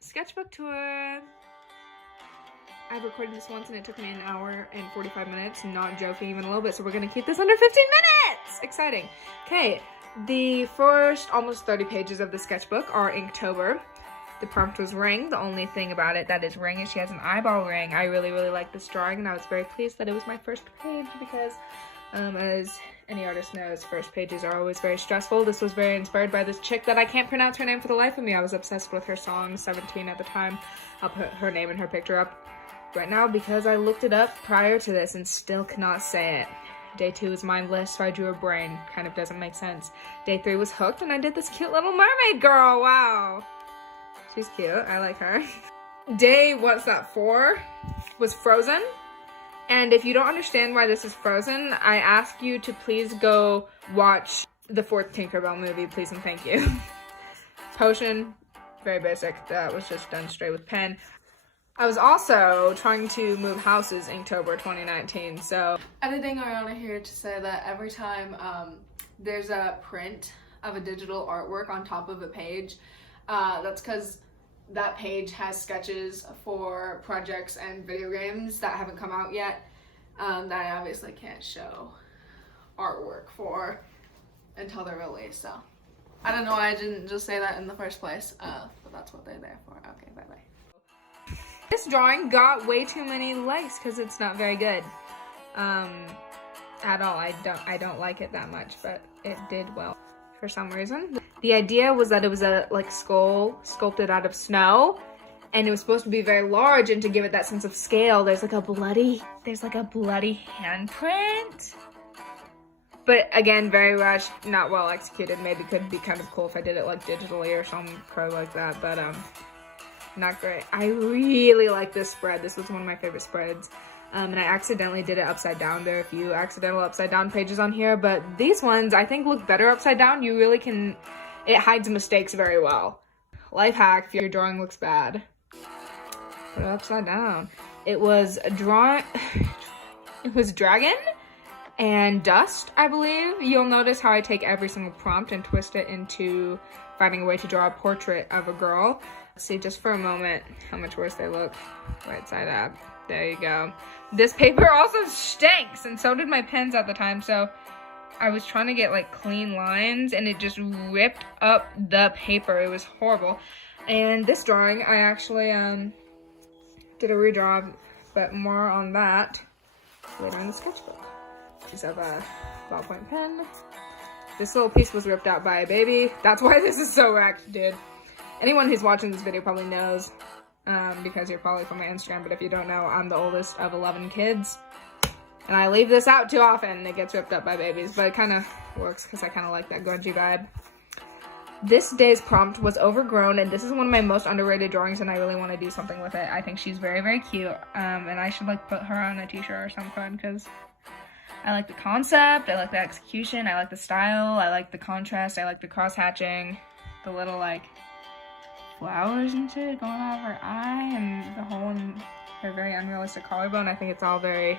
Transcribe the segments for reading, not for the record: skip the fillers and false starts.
Sketchbook tour. I've recorded this once and it took me an hour and 45 minutes, not joking even a little bit, so we're gonna keep this under 15 minutes! Exciting. Okay, the first almost 30 pages of the sketchbook are Inktober. The prompt was ring. The only thing about it that is ring is she has an eyeball ring. I really like this drawing, and I was very pleased that it was my first page because, as any artist knows, first pages are always very stressful. This was very inspired by this chick that I can't pronounce her name for the life of me. I was obsessed with her song, 17 at the time. I'll put her name and her picture up right now because I looked it up prior to this and still cannot say it. Day 2 was mindless, so I drew a brain. Kind of doesn't make sense. Day 3 was hooked, and I did this cute little mermaid girl. Wow. She's cute. I like her. Day, 4 was frozen. And if you don't understand why this is frozen, I ask you to please go watch the 4th Tinkerbell movie, please and thank you. Potion, very basic. That was just done straight with pen. I was also trying to move houses Inktober 2019, so. Editing around here to say that every time there's a print of a digital artwork on top of a page, that's because that page has sketches for projects and video games that haven't come out yet, that I obviously can't show artwork for until they're released, so. I don't know why I didn't just say that in the first place, but that's what they're there for. Okay, bye-bye. This drawing got way too many likes because it's not very good at all. I don't like it that much, but it did well for some reason. The idea was that it was a skull sculpted out of snow, and it was supposed to be very large, and to give it that sense of scale, there's like a bloody handprint. But again, very rushed, not well executed. Maybe could be kind of cool if I did it like digitally or some pro like that, but not great. I really like this spread. This was one of my favorite spreads. And I accidentally did it upside down. There are a few accidental upside down pages on here, but these ones I think look better upside down. You really can, it hides mistakes very well. Life hack, if your drawing looks bad, put it upside down. It was dragon and dust, I believe. You'll notice how I take every single prompt and twist it into finding a way to draw a portrait of a girl. See just for a moment how much worse they look right side up. There you go. This paper also stinks, and so did my pens at the time, so I was trying to get like clean lines and it just ripped up the paper. It was horrible. And this drawing I actually did a redraw, but more on that later in the sketchbook. Piece of a ballpoint pen. This little piece was ripped out by a baby. That's why this is so wrecked, dude. Anyone who's watching this video probably knows, because you're probably from my Instagram, but if you don't know, I'm the oldest of 11 kids. And I leave this out too often. It gets ripped up by babies, but it kind of works because I kind of like that grungy vibe. This day's prompt was overgrown, and this is one of my most underrated drawings, and I really want to do something with it. I think she's very cute, and I should like put her on a t-shirt or something because I like the concept, I like the execution, I like the style, I like the contrast, I like the cross-hatching, the little like flowers and shit going out of her eye, and the hole in her very unrealistic collarbone. I think it's all very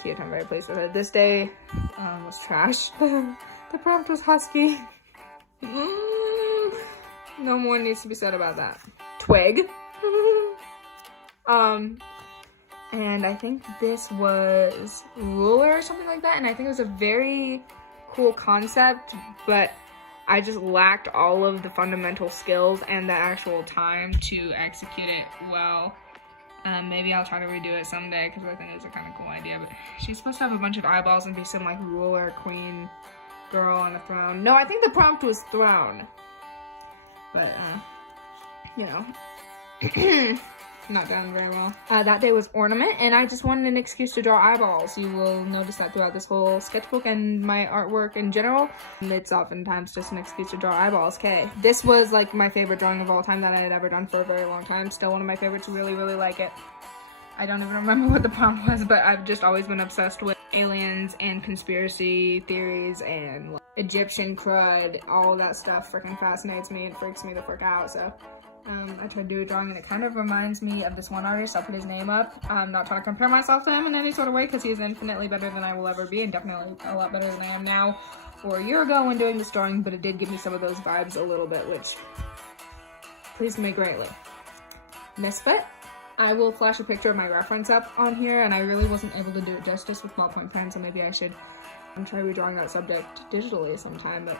cute. I'm very pleased with it. This day was trash. The prompt was husky. No more needs to be said about that. Twig. And I think this was ruler or something like that, and I think it was a very cool concept, but I just lacked all of the fundamental skills and the actual time to execute it well. Maybe I'll try to redo it someday because I think it's a kind of cool idea, but she's supposed to have a bunch of eyeballs and be some like ruler queen girl on a throne. No, I think the prompt was throne, but you know. Not done very well. That day was ornament, and I just wanted an excuse to draw eyeballs. You will notice that throughout this whole sketchbook and my artwork in general. It's oftentimes just an excuse to draw eyeballs. Okay, this was like my favorite drawing of all time that I had ever done for a very long time. Still one of my favorites, really like it. I don't even remember what the prompt was, but I've just always been obsessed with aliens and conspiracy theories and like, Egyptian crud. All that stuff freaking fascinates me and freaks me the frick out, so I tried to do a drawing and it kind of reminds me of this one artist. I'll put his name up. I'm not trying to compare myself to him in any sort of way because he is infinitely better than I will ever be and definitely a lot better than I am now or a year ago when doing this drawing, but it did give me some of those vibes a little bit, which pleased me greatly. Misfit. I will flash a picture of my reference up on here, and I really wasn't able to do it justice with ballpoint pen, so maybe I should try redrawing that subject digitally sometime, but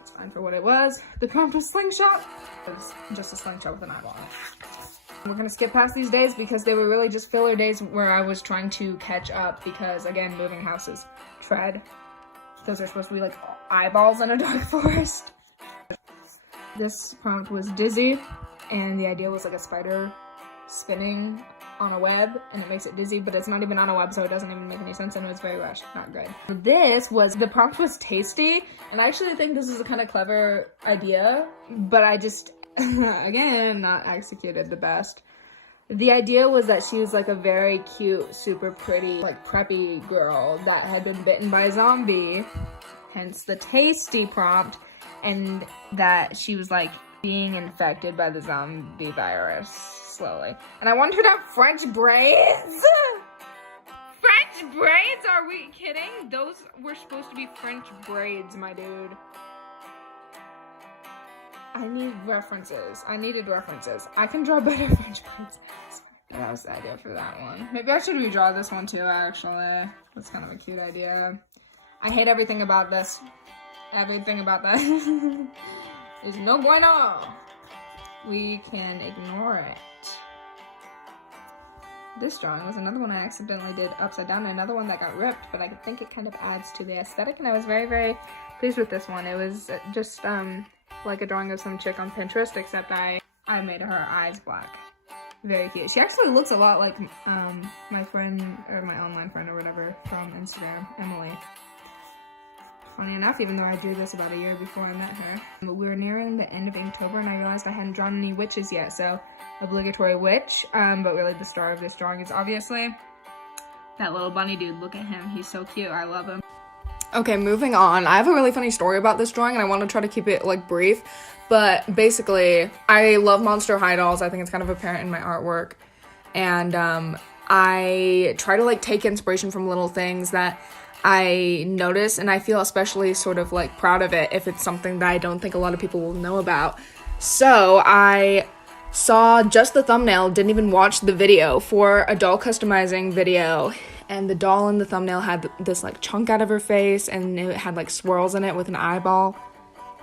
it's fine for what it was. The prompt was slingshot. It was just a slingshot with an eyeball on it. We're gonna skip past these days because they were really just filler days where I was trying to catch up because, again, moving houses. Tread. Those are supposed to be like eyeballs in a dark forest. This prompt was dizzy, and the idea was like a spider spinning on a web, and it makes it dizzy, but it's not even on a web, so it doesn't even make any sense, and it was very rushed, not good. The prompt was tasty, and I actually think this is a kind of clever idea, but I just, again, not executed the best. The idea was that she was like a very cute, super pretty, like preppy girl that had been bitten by a zombie, hence the tasty prompt, and that she was like being infected by the zombie virus slowly. And I wanted her to have French braids. French braids? Are we kidding? Those were supposed to be French braids, my dude. I need references. I needed references. I can draw better French braids. That was the idea for that one. Maybe I should redraw this one too, actually. That's kind of a cute idea. I hate everything about this. Everything about that. There's no bueno. We can ignore it. This drawing was another one I accidentally did upside down, and another one that got ripped, but I think it kind of adds to the aesthetic, and I was very, very pleased with this one. It was just like a drawing of some chick on Pinterest, except I made her eyes black. Very cute. She actually looks a lot like my friend, or my online friend or whatever from Instagram, Emily. Funny enough, even though I drew this about a year before I met her. But we were nearing the end of Inktober, and I realized I hadn't drawn any witches yet, so obligatory witch. But really the star of this drawing is obviously that little bunny dude. Look at him. He's so cute. I love him. Okay, moving on. I have a really funny story about this drawing, and I want to try to keep it like brief. But basically, I love Monster High dolls. I think it's kind of apparent in my artwork. And I try to like take inspiration from little things that I notice, and I feel especially sort of like proud of it if it's something that I don't think a lot of people will know about. So I saw just the thumbnail, didn't even watch the video for a doll customizing video, and the doll in the thumbnail had this like chunk out of her face, and it had like swirls in it with an eyeball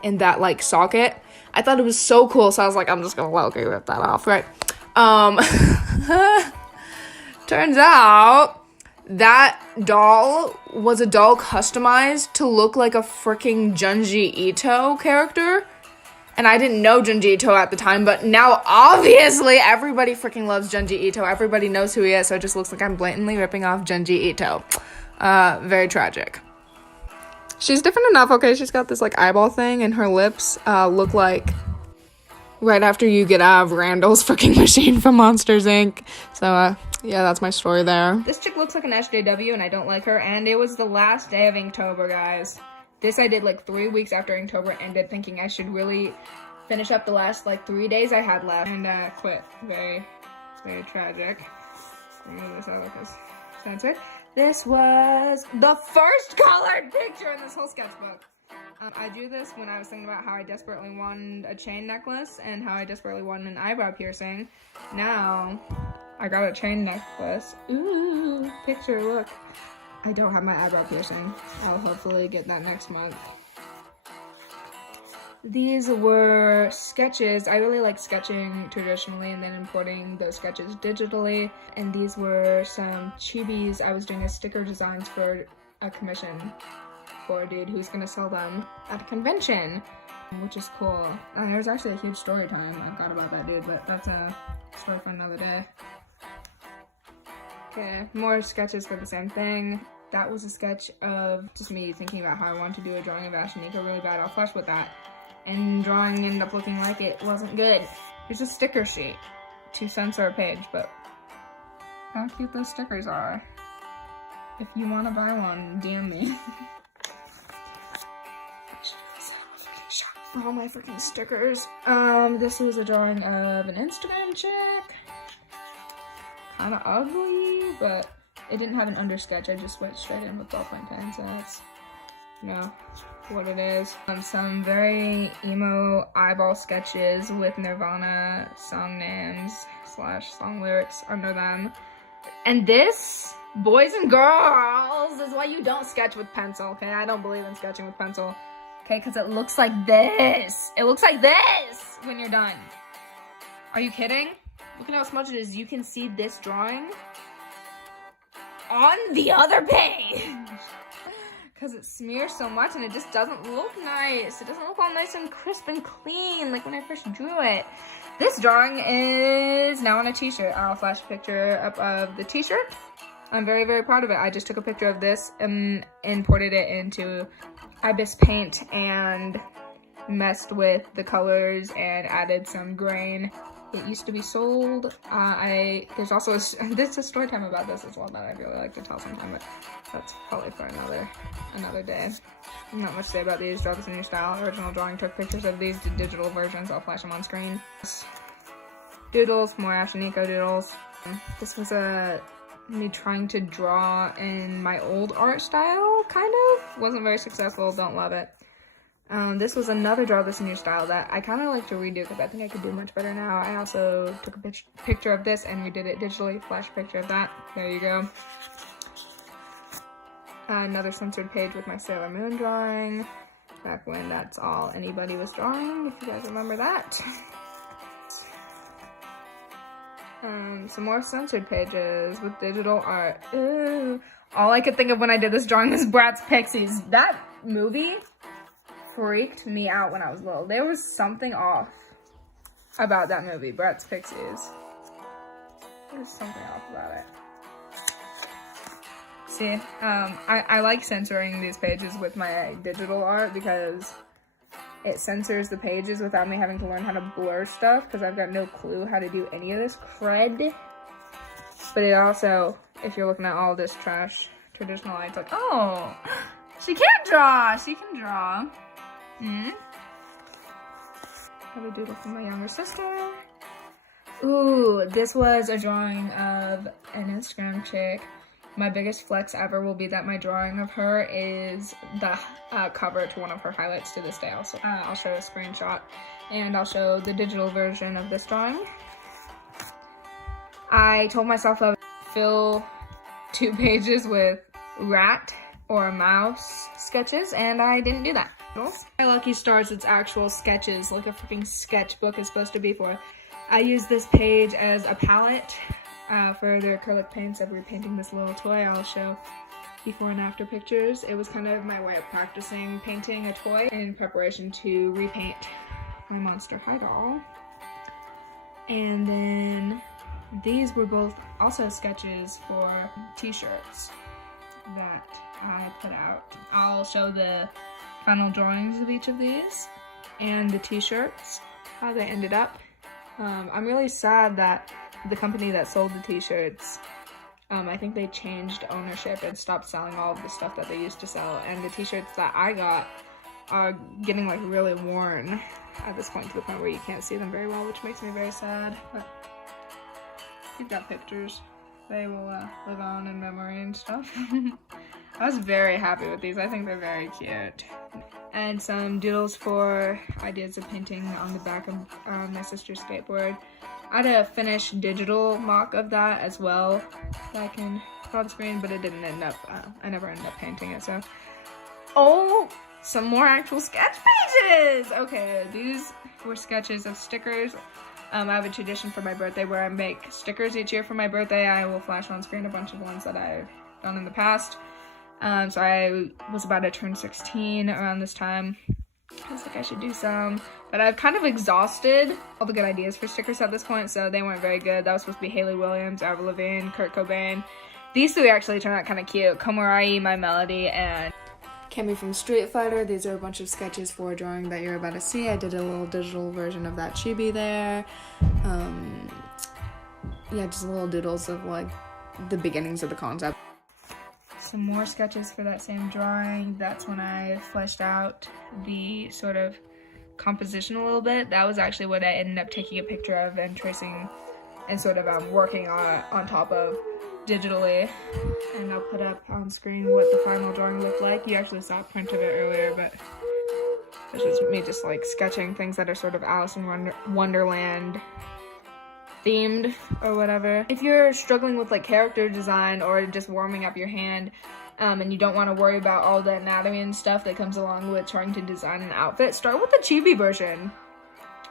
in that like socket. I thought it was so cool, so I was like, I'm just gonna low-key rip that off, right? Turns out that doll was a doll customized to look like a freaking Junji Ito character. And I didn't know Junji Ito at the time, but now obviously everybody freaking loves Junji Ito. Everybody knows who he is, so it just looks like I'm blatantly ripping off Junji Ito. Very tragic. She's different enough, okay? She's got this like eyeball thing, and her lips look like right after you get out of Randall's freaking machine from Monsters, Inc. So, yeah, that's my story there. This chick looks like an SJW, and I don't like her, and it was the last day of Inktober, guys. This I did like 3 weeks after Inktober ended, thinking I should really finish up the last like 3 days I had left, and quit. Very, very tragic. Remove this out because censored. This was the first colored picture in this whole sketchbook. I drew this when I was thinking about how I desperately wanted a chain necklace and how I desperately wanted an eyebrow piercing. Now, I got a chain necklace. Ooh, picture, look. I don't have my eyebrow piercing. I'll hopefully get that next month. These were sketches. I really like sketching traditionally and then importing those sketches digitally. And these were some chibis. I was doing a sticker designs for a commission for a dude who's gonna sell them at a convention, which is cool. There's actually a huge story time I've got about that dude, but that's a story for another day. Okay, more sketches for the same thing. That was a sketch of just me thinking about how I wanted to do a drawing of Ashanika really bad. I'll flush with that. And drawing ended up looking like it wasn't good. Here's a sticker sheet to censor a page, but how cute those stickers are. If you want to buy one, DM me. all my freaking stickers. This was a drawing of an Instagram chick. Kind of ugly, but it didn't have an undersketch. I just went straight in with ballpoint pens, and that's, you know, what it is. Some very emo eyeball sketches with Nirvana song names / song lyrics under them. And this, boys and girls, is why you don't sketch with pencil, okay? I don't believe in sketching with pencil, okay? Because it looks like this. It looks like this when you're done. Are you kidding? Look at how smudged it is. You can see this drawing on the other page. Because it smears so much and it just doesn't look nice. It doesn't look all nice and crisp and clean like when I first drew it. This drawing is now on a t-shirt. I'll flash a picture up of the t-shirt. I'm very, very proud of it. I just took a picture of this and imported it into Ibis Paint and messed with the colors and added some grain. It used to be sold. There's also there's a story time about this as well that I'd really like to tell sometime, but that's probably for another day. Not much to say about these. Draw this in your style. Original drawing. Took pictures of these digital versions. I'll flash them on screen. Doodles, more Ash and Nico doodles. This was me trying to draw in my old art style, kind of. Wasn't very successful. Don't love it. This was another draw this in your style that I kind of like to redo because I think I could do much better now. I also took a picture of this and redid it digitally. Flash picture of that. There you go. Another censored page with my Sailor Moon drawing. Back when that's all anybody was drawing, if you guys remember that. Some more censored pages with digital art. Ooh. All I could think of when I did this drawing was Bratz Pixies. That movie freaked me out when I was little. There was something off about that movie, Bratz Pixies. There's something off about it. See, I like censoring these pages with my digital art because it censors the pages without me having to learn how to blur stuff because I've got no clue how to do any of this crud. But it also, if you're looking at all this trash traditional art, it's like, oh, she can't draw. She can draw. Have a doodle from my younger sister. Ooh, this was a drawing of an Instagram chick. My biggest flex ever will be that my drawing of her is the cover to one of her highlights to this day. Also, I'll show a screenshot and I'll show the digital version of this drawing. I told myself I would fill 2 pages with rat or mouse sketches, and I didn't do that. My lucky stars, it's actual sketches, like a freaking sketchbook is supposed to be for. I use this page as a palette for the acrylic paints of repainting this little toy. I'll show before and after pictures. It was kind of my way of practicing painting a toy in preparation to repaint my Monster High doll. And then these were both also sketches for t-shirts that I put out. I'll show the final drawings of each of these and the t-shirts, how they ended up. I'm really sad that the company that sold the t-shirts, I think they changed ownership and stopped selling all of the stuff that they used to sell, and the t-shirts that I got are getting like really worn at this point, to the point where you can't see them very well, which makes me very sad. But you've got pictures. They will live on in memory and stuff. I was very happy with these. I think they're very cute. And some doodles for ideas of painting on the back of my sister's skateboard. I had a finished digital mock of that as well that I can put on screen, but it didn't end up, I never ended up painting it, so. Oh, some more actual sketch pages! Okay, these were sketches of stickers. I have a tradition for my birthday where I make stickers each year for my birthday. I will flash on screen a bunch of ones that I've done in the past. So I was about to turn 16 around this time. I was like, I should do some, but I've kind of exhausted all the good ideas for stickers at this point, so they weren't very good. That was supposed to be Hayley Williams, Avril Lavigne, Kurt Cobain. These 3 actually turned out kind of cute. Komurai, My Melody, and Cammy from Street Fighter. These are a bunch of sketches for a drawing that you're about to see. I did a little digital version of that chibi there. Yeah, just little doodles of like the beginnings of the concept. Some more sketches for that same drawing. That's when I fleshed out the sort of composition a little bit. That was actually what I ended up taking a picture of and tracing and sort of working on top of digitally. And I'll put up on screen what the final drawing looked like. You actually saw a print of it earlier, but it's just me just like sketching things that are sort of Alice in Wonderland themed or whatever. If you're struggling with like character design or just warming up your hand, and you don't want to worry about all the anatomy and stuff that comes along with trying to design an outfit, start with the chibi version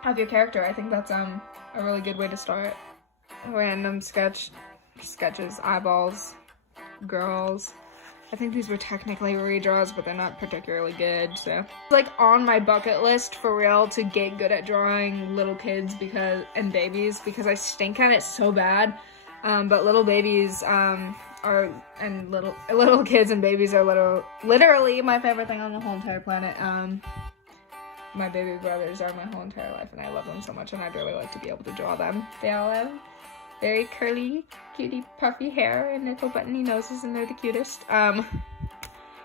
of your character. I think that's a really good way to start. Random sketches, eyeballs, girls. I think these were technically redraws, but they're not particularly good, so. Like on my bucket list for real to get good at drawing little kids and babies, because I stink at it so bad. But little babies little kids and babies are literally my favorite thing on the whole entire planet. My baby brothers are my whole entire life, and I love them so much, and I'd really like to be able to draw them. They all have very curly, cutie, puffy hair and little buttony noses, and they're the cutest.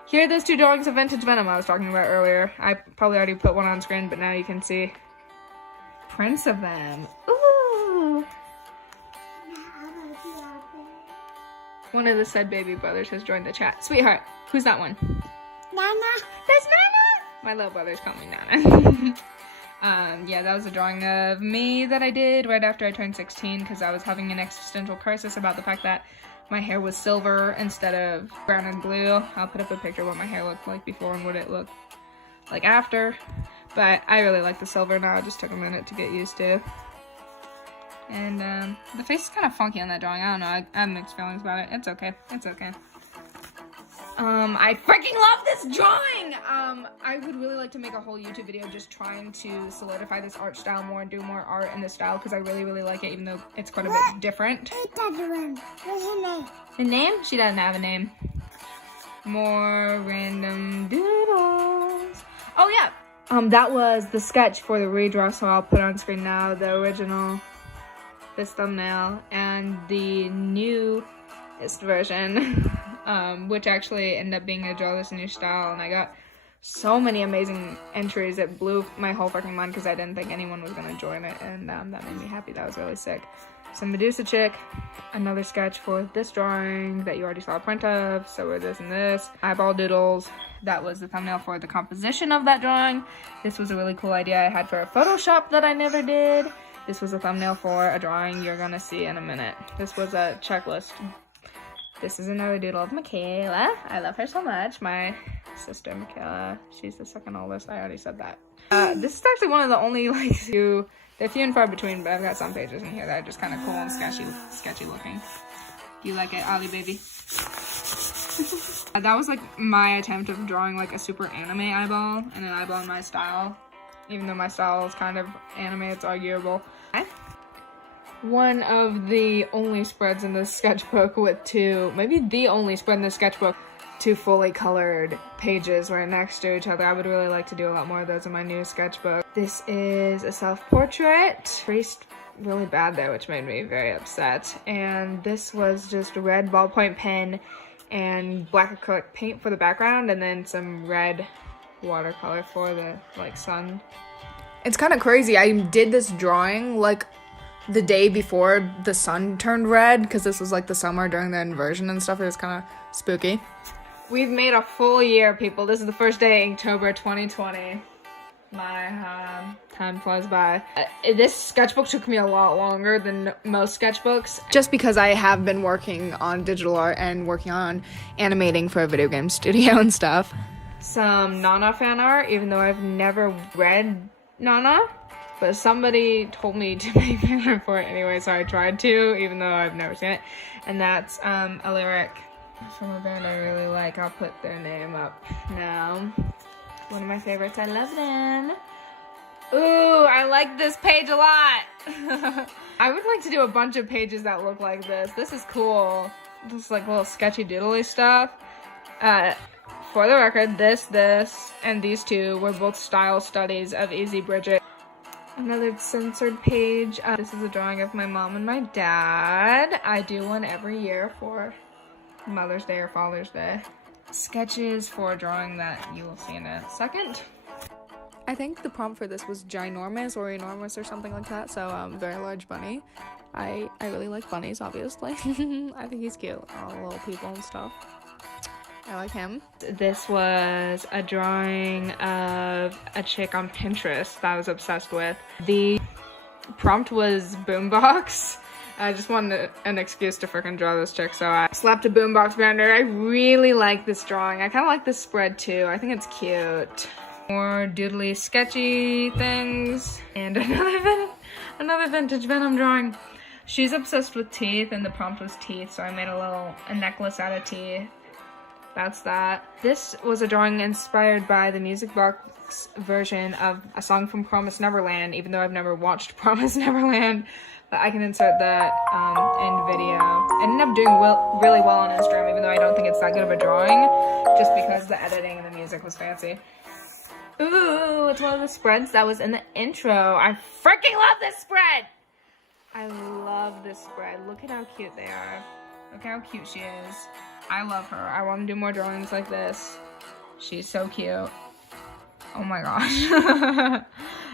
Here are those two drawings of Vintage Venom I was talking about earlier. I probably already put one on screen, but now you can see prints of them. Ooh! One of the said baby brothers has joined the chat. Sweetheart, who's that one? Nana. That's Nana! My little brothers call me Nana. Yeah, that was a drawing of me that I did right after I turned 16 because I was having an existential crisis about the fact that my hair was silver instead of brown and blue. I'll put up a picture of what my hair looked like before and what it looked like after. But I really like the silver now. It just took a minute to get used to. And the face is kind of funky on that drawing. I don't know. I have mixed feelings about it. It's okay. It's okay. I freaking love this drawing! I would really like to make a whole YouTube video just trying to solidify this art style more and do more art in this style because I really, really like it, even though it's quite a bit different. What's her name? The name? She doesn't have a name. More random doodles. Oh, yeah. That was the sketch for the redraw, so I'll put on screen now the original, this thumbnail, and the newest version. Which actually ended up being to draw this new style, and I got so many amazing entries. It blew my whole fucking mind because I didn't think anyone was gonna join it, and that made me happy. That was really sick. Some Medusa chick, another sketch for this drawing that you already saw a print of, so were this and this. Eyeball doodles, that was the thumbnail for the composition of that drawing. This was a really cool idea I had for a Photoshop that I never did. This was a thumbnail for a drawing you're gonna see in a minute. This was a checklist. This is another doodle of Michaela. I love her so much. My sister, Michaela. She's the second oldest. I already said that. This is actually one of the only, they're few and far between, but I've got some pages in here that are just kind of cool and sketchy looking. Do you like it, Ollie, baby? That was, my attempt of drawing, a super anime eyeball and an eyeball in my style. Even though my style is kind of anime, it's arguable. One of the only spreads in this sketchbook with maybe the only spread in the sketchbook, two fully colored pages right next to each other. I would really like to do a lot more of those in my new sketchbook. This is a self-portrait. Traced really bad there, which made me very upset. And this was just a red ballpoint pen and black acrylic paint for the background, and then some red watercolor for the, sun. It's kind of crazy. I did this drawing, the day before the sun turned red, because this was the summer during the inversion and stuff. It was kind of spooky. We've made a full year, people. This is the first day, October 2020. My time flies by. This sketchbook took me a lot longer than most sketchbooks, just because I have been working on digital art and working on animating for a video game studio and stuff. Some Nana fan art, even though I've never read Nana. But somebody told me to make fan art for it anyway, so I tried to, even though I've never seen it. And that's a lyric from a band I really like. I'll put their name up now. One of my favorites. I love them. Ooh, I like this page a lot. I would like to do a bunch of pages that look like this. This is cool. This is little sketchy doodly stuff. For the record, this, and these two were both style studies of Easy Bridget. Another censored page. This is a drawing of my mom and my dad. I do one every year for Mother's Day or Father's Day. Sketches for a drawing that you will see in a second. I think the prompt for this was ginormous or enormous or something like that, so very large bunny. I really like bunnies, obviously. I think he's cute, all little people and stuff. I like him. This was a drawing of a chick on Pinterest that I was obsessed with. The prompt was boombox. I just wanted an excuse to freaking draw this chick, so I slapped a boombox behind her. I really like this drawing. I kind of like this spread too. I think it's cute. More doodly sketchy things. And another vintage Venom drawing. She's obsessed with teeth, and the prompt was teeth, so I made a necklace out of teeth. That's that. This was a drawing inspired by the music box version of a song from Promise Neverland, even though I've never watched Promise Neverland, but I can insert that in video. I ended up doing really well on Instagram, even though I don't think it's that good of a drawing, just because the editing and the music was fancy. Ooh, it's one of the spreads that was in the intro. I freaking love this spread! I love this spread. Look at how cute they are. Look how cute she is. I love her. I want to do more drawings like this. She's so cute. Oh my gosh.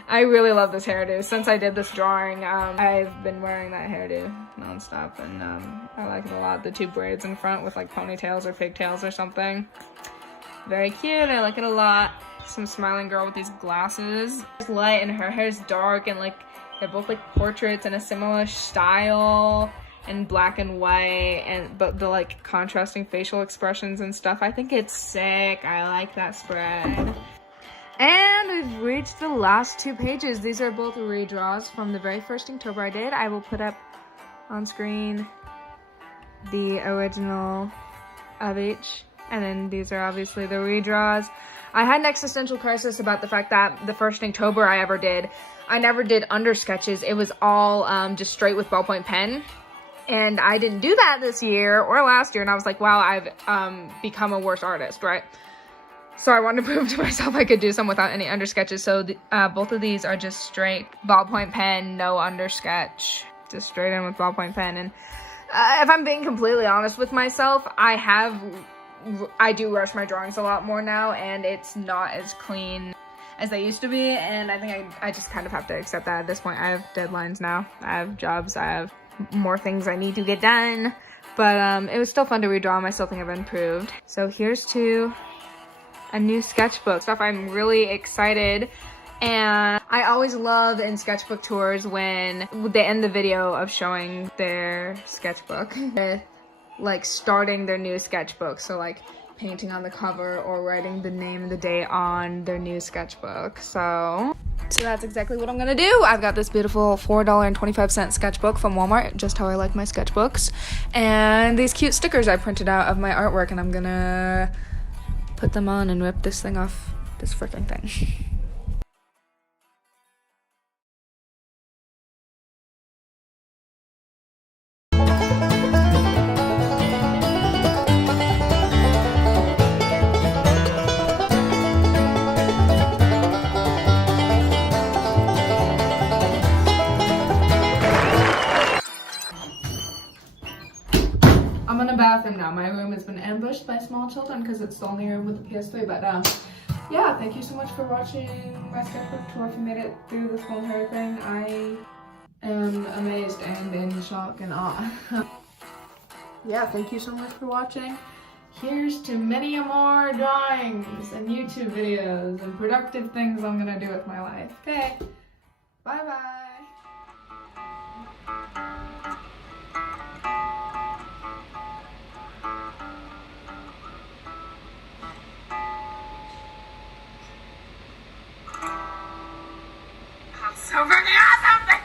I really love this hairdo. Since I did this drawing, I've been wearing that hairdo nonstop, and I like it a lot. The two braids in front with like ponytails or pigtails or something. Very cute. I like it a lot. Some smiling girl with these glasses. It's light and her hair's dark, and like they're both like portraits in a similar style. And black and white, but the like contrasting facial expressions and stuff. I think it's sick. I like that spread. And we've reached the last 2 pages. These are both redraws from the very first Inktober I did. I will put up on screen the original of each, and then these are obviously the redraws. I had an existential crisis about the fact that the first Inktober I ever did, I never did under sketches. It was all just straight with ballpoint pen. And I didn't do that this year or last year, and I was like, wow, I've become a worse artist, right? So I wanted to prove to myself I could do some without any undersketches. So both of these are just straight ballpoint pen, no undersketch, just straight in with ballpoint pen. And if I'm being completely honest with myself, I do rush my drawings a lot more now, and it's not as clean as they used to be. And I think I just kind of have to accept that at this point. I have deadlines now. I have jobs. I have more things I need to get done, but it was still fun to redraw, and I still think I've improved. So here's to a new sketchbook stuff. I'm really excited, and I always love in sketchbook tours when they end the video of showing their sketchbook with like starting their new sketchbook, so like painting on the cover or writing the name and the date on their new sketchbook. So that's exactly what I'm gonna do. I've got this beautiful $4.25 sketchbook from Walmart, just how I like my sketchbooks, and these cute stickers I printed out of my artwork, and I'm gonna put them on and rip this thing off this freaking thing. I'm in a bathroom now. My room has been ambushed by small children because it's the only room with the PS3, but yeah, thank you so much for watching my sketchbook tour. If you made it through this whole hair thing, I am amazed and in shock and awe. Yeah, thank you so much for watching. Here's to many more drawings and YouTube videos and productive things I'm gonna do with my life. Okay, bye-bye. So freaking awesome!